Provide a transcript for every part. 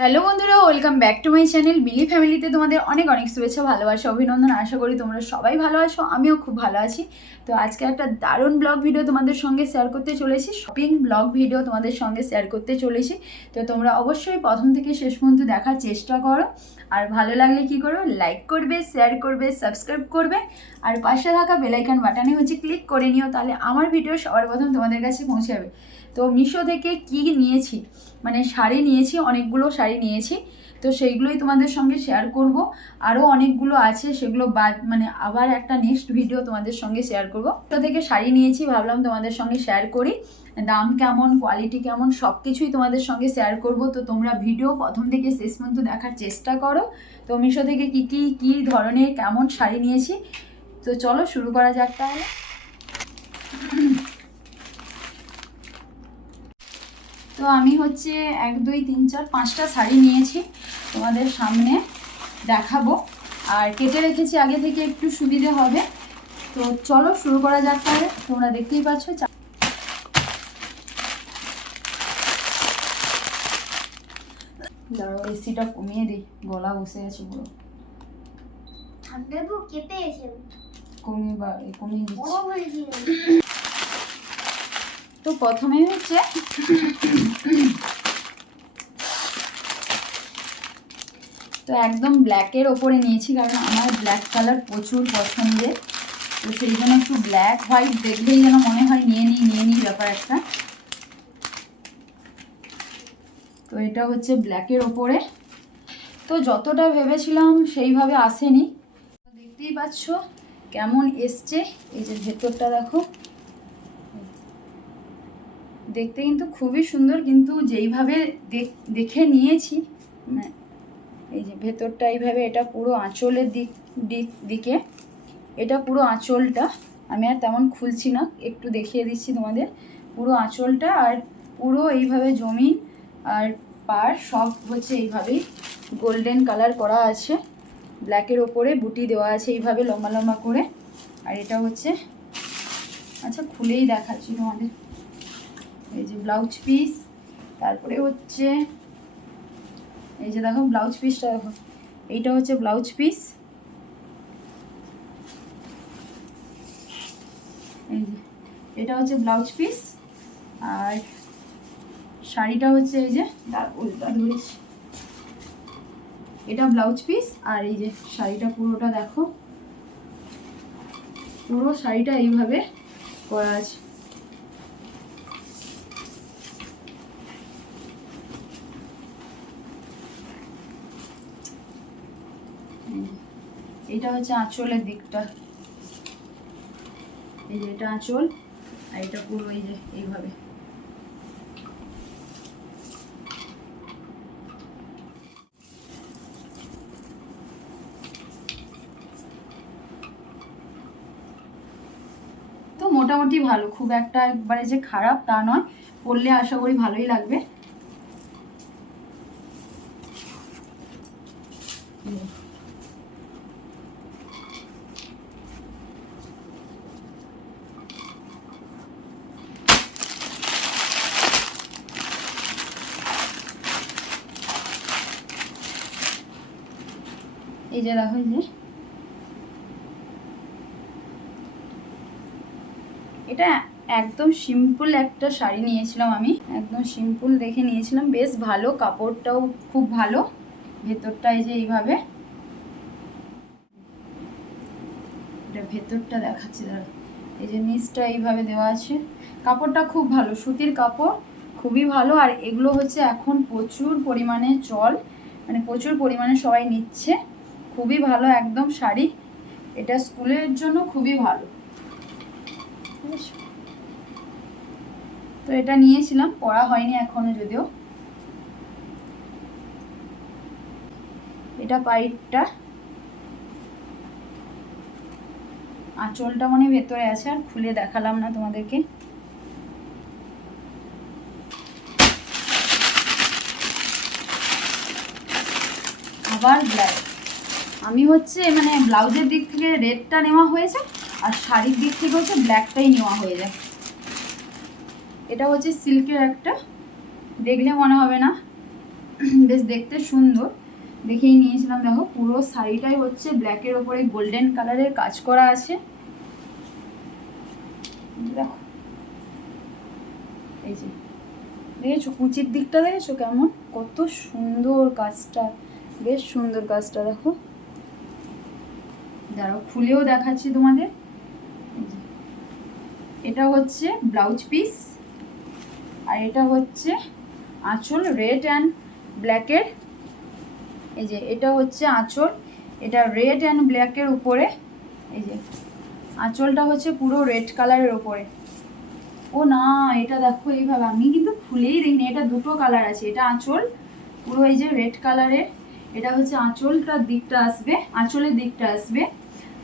Hello বন্ধুরা, welcome back to my channel Mili ফ্যামিলিতে তোমাদের অনেক অনেক শুভেচ্ছা, ভালোবাসা, অভিনন্দন। আশা করি তোমরা সবাই ভালো আছো, আমিও খুব ভালো আছি। তো আজকে একটা দারুণ ব্লগ ভিডিও তোমাদের সঙ্গে শেয়ার করতে চলেছি, শপিং ব্লগ ভিডিও তোমাদের সঙ্গে শেয়ার করতে চলেছি। তো তোমরা অবশ্যই প্রথম থেকে শেষ পর্যন্ত দেখার চেষ্টা করো, আর ভালো লাগলে কি করো, লাইক করবে, শেয়ার করবে, সাবস্ক্রাইব করবে, আর পাশে থাকা বেল আইকন বাটনে ক্লিক করে নিও, তাহলে আমার ভিডিও সবার প্রথম তোমাদের কাছে পৌঁছে যাবে। তো মিশো থেকে কি নিয়েছি, মানে শাড়ি নিয়েছি, অনেকগুলো শাড়ি নিয়েছি, তো সেইগুলোই তোমাদের সঙ্গে শেয়ার করব। আরও অনেকগুলো আছে, সেগুলো বাদ মানে আবার একটা নেক্সট ভিডিও তোমাদের সঙ্গে শেয়ার করবো। তো থেকে শাড়ি নিয়েছি, ভাবলাম তোমাদের সঙ্গে শেয়ার করি, দাম কেমন, কোয়ালিটি কেমন, সব কিছুই তোমাদের সঙ্গে শেয়ার করব। তো তোমরা ভিডিও প্রথম থেকে শেষ পর্যন্ত দেখার চেষ্টা করো। তো মিশো থেকে কী ধরনের কেমন শাড়ি নিয়েছি, তো চলো শুরু করা যাক তাহলে। তো আমি হচ্ছে 1 2 3 4 5টা শাড়ি নিয়েছি, তোমাদের সামনে দেখাবো, আর কেটে রেখেছি আগে থেকে, একটু সুবিধে হবে। তো চলো শুরু করা যাক তাহলে। তোমরা দেখতেই পাচ্ছ, দাঁড়াও এসিটা কমিয়ে দিই, গলা বসে গেছে পুরো। কমিয়ে দিচ্ছি। তো প্রথমে হচ্ছে তো একদম ব্ল্যাকের ওপরে নিয়েছি, কারণ আমার ব্ল্যাক কালার প্রচুর পছন্দের। তো সেই জন্য একটু ব্ল্যাক হোয়াইট দেখলেই যেন মনে হয় নিয়ে নিই ব্যাপার একটা। তো এটা হচ্ছে ব্ল্যাকের ওপরে। তো যতটা ভেবেছিলাম সেইভাবে আসেনি, দেখতেই পাচ্ছ কেমন এসছে। এই যে ভেতরটা দেখো, দেখতে কিন্তু খুবই সুন্দর, কিন্তু যেইভাবে দেখে নিয়েছি, এই যে ভেতরটা এইভাবে, এটা পুরো আঁচলের দিকে, এটা পুরো আঁচলটা। আমি আর তেমন খুলছি না, একটু দেখিয়ে দিচ্ছি তোমাদের পুরো আঁচলটা। আর পুরো এইভাবে জমিন আর পার সব হচ্ছে এইভাবেই গোল্ডেন কালার করা আছে, ব্ল্যাকের ওপরে বুটি দেওয়া আছে এইভাবে লম্বা লম্বা করে। আর এটা হচ্ছে, আচ্ছা খুলেই দেখাচ্ছি তোমাদের, এই যে ব্লাউজ পিস। তারপরে হচ্ছে এই যে দেখো ব্লাউজ পিসটা দেখো, এইটা হচ্ছে ব্লাউজ পিস। এই যে এটা হচ্ছে ব্লাউজ পিস, আর শাড়িটা হচ্ছে এই যে উল্টা ধরেছি, এটা ব্লাউজ পিস। আর এই যে শাড়িটা পুরোটা দেখো, পুরো শাড়িটা এইভাবে করা আছে। এটা হচ্ছে আঁচলের দিকটা, এই যে এটা আঁচল, আর এটা পুরো এই যে এইভাবে। তো মোটামুটি ভালো, খুব একটা একবারে যে খারাপ তা নয়, পরলে আশা করি ভালোই লাগবে। এই যে দেখো, এই যে এটা একদম সিম্পল একটা শাড়ি নিয়েছিলাম আমি, একদম সিম্পল দেখে নিয়েছিলাম, বেশ ভালো, কাপড়টাও খুব ভালো। ভেতরটা এই যে এইভাবে, এটা ভেতরটা দেখাচ্ছি দাঁড়া, এই যে নিচটা এইভাবে দেওয়া আছে। কাপড়টা খুব ভালো, সুতির কাপড়, খুবই ভালো। আর এগুলো হচ্ছে এখন প্রচুর পরিমাণে মানে প্রচুর পরিমাণে সবাই নিচ্ছে, খুবই ভালো একদম শাড়ি। এটা স্কুলের জন্য খুবই ভালো। তো এটা নিয়েছিলাম, পরা হয়নি এখনো যদিও। এটা পাইপটা, আঁচলটা মানে ভেতরে আছে, আর খুলে দেখালাম না তোমাদেরকে। আবার ব্লাউজ, আমি হচ্ছে মানে ব্লাউজের দিক থেকে রেডটা নেওয়া হয়েছে, আর শাড়ির দিক থেকে হচ্ছে ব্ল্যাকটাই নেওয়া হয়ে যায়। এটা হচ্ছে সিল্কের একটা, দেখলে মনে হবে না, বেশ দেখতে সুন্দর দেখেই নিয়েছিলাম। দেখো পুরো শাড়িটাই হচ্ছে ব্ল্যাকের ওপরে গোল্ডেন কালারের কাজ করা আছে। দেখো এই যে দেখেছো কুচির দিকটা, দেখেছো কেমন কত সুন্দর কাজটা, বেশ সুন্দর কাজটা। দেখো দাঁড়াও খুলেও দেখাচ্ছি তোমাদের। এটা হচ্ছে ব্লাউজ পিস, আর এটা হচ্ছে আঁচল রেড অ্যান্ড ব্ল্যাকের। এই যে এটা হচ্ছে আঁচল, এটা রেড অ্যান্ড ব্ল্যাকের উপরে। এই যে আঁচলটা হচ্ছে পুরো রেড কালারের ওপরে। ও না, এটা দেখো এইভাবে আমি কিন্তু খুলেই দিইনি, এটা দুটো কালার আছে। এটা আঁচল পুরো এই যে রেড কালারের, এটা হচ্ছে আঁচলটার দিকটা আসবে, আঁচলের দিকটা আসবে।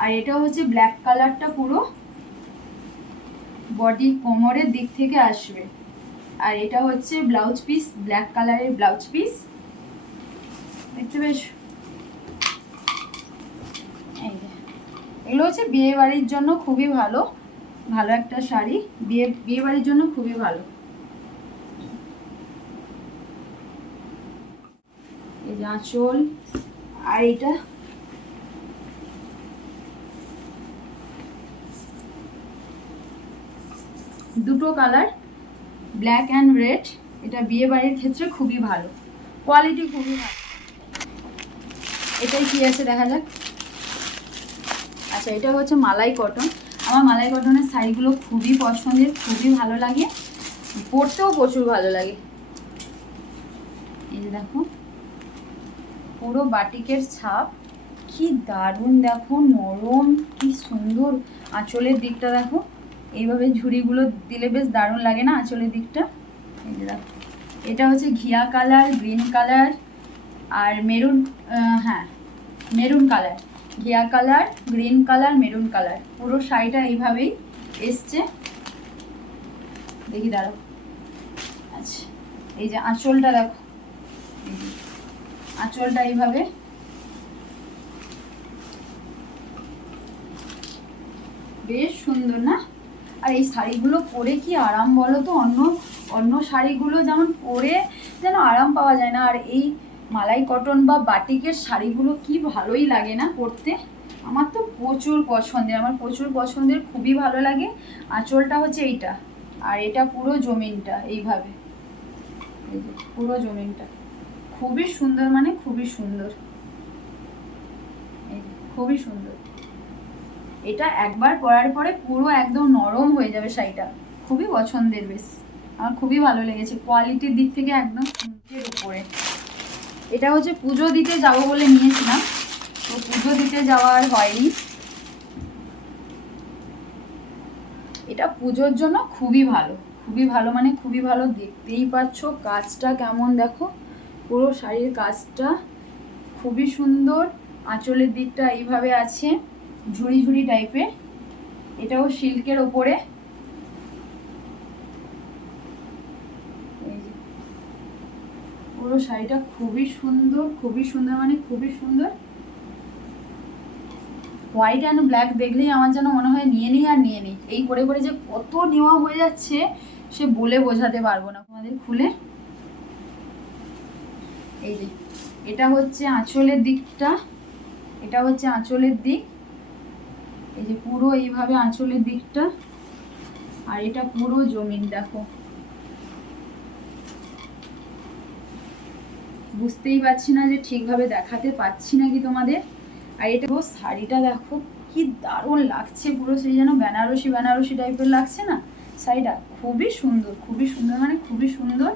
আর এটা হচ্ছে ব্ল্যাক কালারটা পুরো বডি কোমরের দিক থেকে আসবে। আর এটা হচ্ছে ব্লাউজ পিস, ব্ল্যাক কালারের ব্লাউজ পিস, দেখতে বেশ। এই যে এগুলো হচ্ছে বিয়ে বাড়ির জন্য খুবই ভালো, ভালো একটা শাড়ি, বিয়ে বাড়ির জন্য খুবই ভালো। এই যে আঁচল, আর এটা দুটো কালার ব্ল্যাক অ্যান্ড রেড, এটা বিয়ে বাড়ির ক্ষেত্রে খুবই ভালো, কোয়ালিটি খুবই ভালো। এটাই কি আছে দেখা যাক। আচ্ছা এটা হচ্ছে মালাই কটন। আমার মালাই কটনের শাড়িগুলো খুবই পছন্দের, খুবই ভালো লাগে, পরতেও প্রচুর ভালো লাগে। এই যে দেখো পুরো বাটিকের ছাপ, কি দারুণ, দেখো নরম, কি সুন্দর আঁচলের দিকটা। দেখো এইভাবে ঝুড়িগুলো দিলে বেশ দারুণ লাগে না আঁচলের দিকটা। এই যে দেখো এটা হচ্ছে ঘিয়া কালার, গ্রিন কালার আর মেরুন, হ্যাঁ মেরুন কালার, ঘিয়া colour, green colour, maroon colour. পুরো শাড়িটা এইভাবেই এসছে। দেখি দাঁড়াও। আচ্ছা এই যে আঁচলটা দেখো, আঁচলটা এইভাবে, বেশ সুন্দর না? আর এই শাড়িগুলো পরে কি আরাম বলো তো, অন্য অন্য শাড়িগুলো যেমন পরে যেন আরাম পাওয়া যায় না, আর এই মালাই কটন বা বাটিকের শাড়িগুলো কি ভালোই লাগে না পরতে। আমার তো প্রচুর পছন্দের, আমার প্রচুর পছন্দের, খুবই ভালো লাগে। আঁচলটা হচ্ছে এইটা, আর এটা পুরো জমিনটা এইভাবে, এই যে পুরো জমিনটা খুবই সুন্দর, মানে খুবই সুন্দর, এই খুবই সুন্দর। এটা একবার পরার পরে পুরো একদম নরম হয়ে যাবে শাড়িটা, খুবই পছন্দের, বেশ আমার খুবই ভালো লেগেছে, কোয়ালিটির দিক থেকে একদম নিচের উপরে। এটা হচ্ছে পুজো দিতে যাব বলে নিয়েছিলাম, তো পুজো দিতে যাওয়ার হয়নি। এটা পুজোর জন্য খুবই ভালো, খুবই ভালো, মানে খুবই ভালো। দেখতেই পাচ্ছ কাজটা কেমন, দেখো পুরো শাড়ির কাজটা খুবই সুন্দর। আঁচলের দিকটা এইভাবে আছে ঝুড়ি ঝুড়ি টাইপের, এটাও সিল্কের ওপরে। এই যে পুরো শাড়িটা খুবই সুন্দর, খুবই সুন্দর, মানে খুবই সুন্দর। হোয়াইট অ্যান্ড ব্ল্যাক দেখলেই আমার যেন মনে হয় নিয়ে নিই আর নিয়ে নিই, এই করে করে যে কত নেওয়া হয়ে যাচ্ছে সে বলে বোঝাতে পারবো না তোমাদের। খুলে এই যে এটা হচ্ছে আঁচলের দিকটা, এটা হচ্ছে আঁচলের দিক, এই যে পুরো এইভাবে আঁচলের দিকটা, আর এটা পুরো জমিন। দেখো বুঝতেই পারছি না যে ঠিকভাবে দেখাতে পাচ্ছি নাকি তোমাদের। আর এটা পুরো শাড়িটা দেখো কি দারুণ লাগছে, পুরো সেই যেন বেনারসি বেনারসি টাইপের লাগছে না শাড়িটা, খুবই সুন্দর, খুবই সুন্দর, মানে খুবই সুন্দর।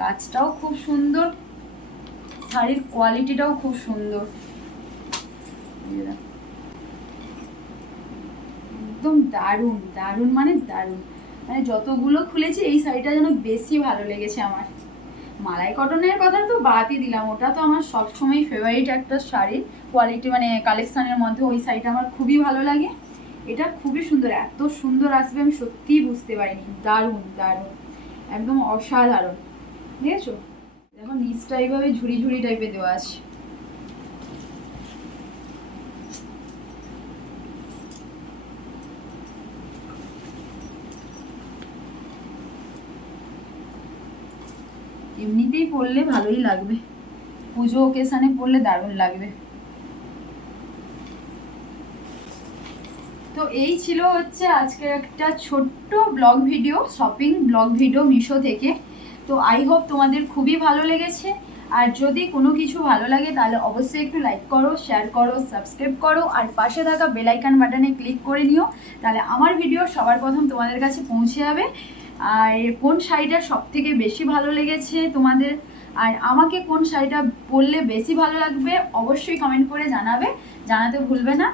কাজটাও খুব সুন্দর, শাড়ির কোয়ালিটিটাও খুব সুন্দর, একদম দারুণ দারুণ, মানে দারুণ। মানে যতগুলো খুলেছি এই শাড়িটা যেন বেশি ভালো লেগেছে আমার। মালাই কটনের কথা তো বাদই দিলাম, ওটা তো আমার সবসময় ফেভারিট একটা শাড়ি, কোয়ালিটি মানে কালেকশানের মধ্যে ওই শাড়িটা আমার খুবই ভালো লাগে। এটা খুবই সুন্দর, এত সুন্দর আসবে আমি সত্যিই বুঝতে পারিনি, দারুণ দারুণ, একদম অসাধারণ। বুঝেছো দেখো নিচটা এইভাবে ঝুড়ি ঝুড়ি টাইপের দেওয়া আছে। এমনিতেই পরলে ভালোই লাগবে, পুজো ওকেশানে পরলে দারুণ লাগবে। তো এই ছিল হচ্ছে আজকে একটা ছোট্ট blog video, shopping blog video Meesho থেকে। তো আই হোপ তোমাদের খুবই ভালো লেগেছে। আর যদি কোনো কিছু ভালো লাগে তাহলে অবশ্যই একটু লাইক করো, শেয়ার করো, সাবস্ক্রাইব করো, আর পাশে থাকা বেল আইকন বাটনে ক্লিক করে নিও, তাহলে আমার ভিডিও সবার প্রথম তোমাদের কাছে পৌঁছে যাবে। আর কোন শাড়িটা সব থেকে বেশি ভালো লেগেছে তোমাদের, আর আমাকে কোন শাড়িটা পরলে বেশি ভালো লাগবে অবশ্যই কমেন্ট করে জানাতে ভুলবে না।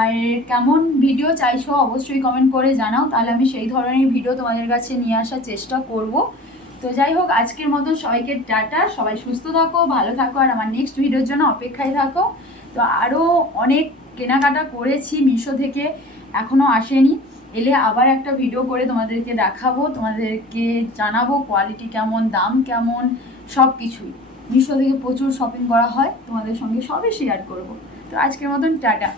আর কেমন ভিডিও চাইছো অবশ্যই কমেন্ট করে জানাও, তাহলে আমি সেই ধরনের ভিডিও তোমাদের কাছে নিয়ে আসার চেষ্টা করব। তো যাই হোক, আজকের মতন সবাইকে টাটা, সবাই সুস্থ থাকো, ভালো থাকো, আর আমার নেক্সট ভিডিওর জন্য অপেক্ষায় থাকো। তো আরও অনেক কেনাকাটা করেছি মিশো থেকে, এখনও আসেনি, এলে আবার একটা ভিডিও করে তোমাদেরকে দেখাবো, তোমাদেরকে জানাবো কোয়ালিটি কেমন, দাম কেমন, সব কিছুই। মিশো থেকে প্রচুর শপিং করা হয়, তোমাদের সঙ্গে সবই শেয়ার করব। তো আজকের মতন টাটা।